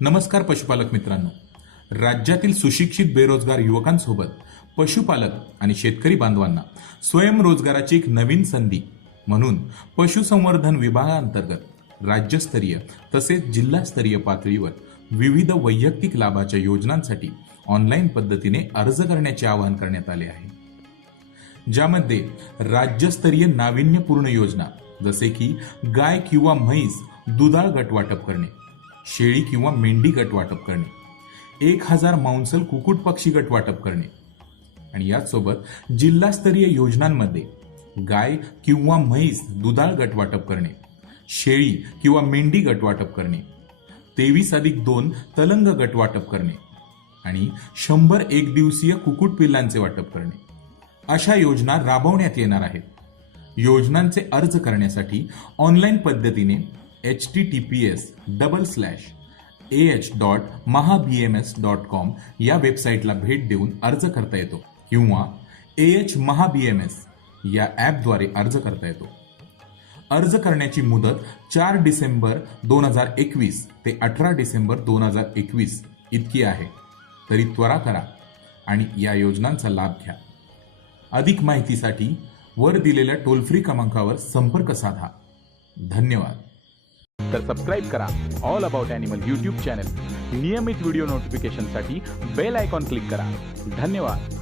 नमस्कार पशुपालक मित्रांनो. राज्यातील सुशिक्षित बेरोजगार युवकांसोबत पशुपालक आणि शेतकरी बांधवांना स्वयंरोजगाराची एक नवीन संधी म्हणून पशुसंवर्धन विभागांतर्गत राज्यस्तरीय तसेच जिल्हास्तरीय पातळीवर विविध वैयक्तिक लाभाच्या योजनांसाठी ऑनलाईन पद्धतीने अर्ज करण्याचे आवाहन करण्यात आले आहे. ज्यामध्ये राज्यस्तरीय नाविन्यपूर्ण योजना जसे की गाय किंवा म्हैस दुधाळ गट वाटप करणे शेळी किंवा मेंढी गट वाटप करणे. एक हजार मांसल कुकुट पक्षी गट वाटप करणे. आणि याचसोबत जिल्हास्तरीय योजनांमध्ये गाय किंवा म्हैस दुधाळ गट वाटप करणे शेळी किंवा मेंढी गट वाटप करणे तेवीस अधिक दोन तलंग गट वाटप करणे आणि शंभर एक दिवसीय कुकुट पिल्लांचे वाटप करणे. अशा योजना राबवण्यात येणार आहेत. योजनांचे अर्ज करण्यासाठी ऑनलाईन पद्धतीने H T T P S double slash A H dot Maha B M S dot com या वेबसाईटला भेट देऊन अर्ज करता येतो किंवा A H Maha B M S या ॲपद्वारे अर्ज करता येतो. अर्ज करण्याची मुदत चार डिसेंबर दोन हजार एकवीस ते अठरा डिसेंबर दोन हजार एकवीस इतकी आहे. तरी त्वरा करा आणि या योजनांचा लाभ घ्या. अधिक माहितीसाठी वर दिलेल्या टोल फ्री क्रमांकावर संपर्क साधा. धन्यवाद. तर सबस्क्राईब करा. All about animal YouTube channel नियमित व्हिडिओ नोटिफिकेशनसाठी बेल आयकॉन क्लिक करा. धन्यवाद.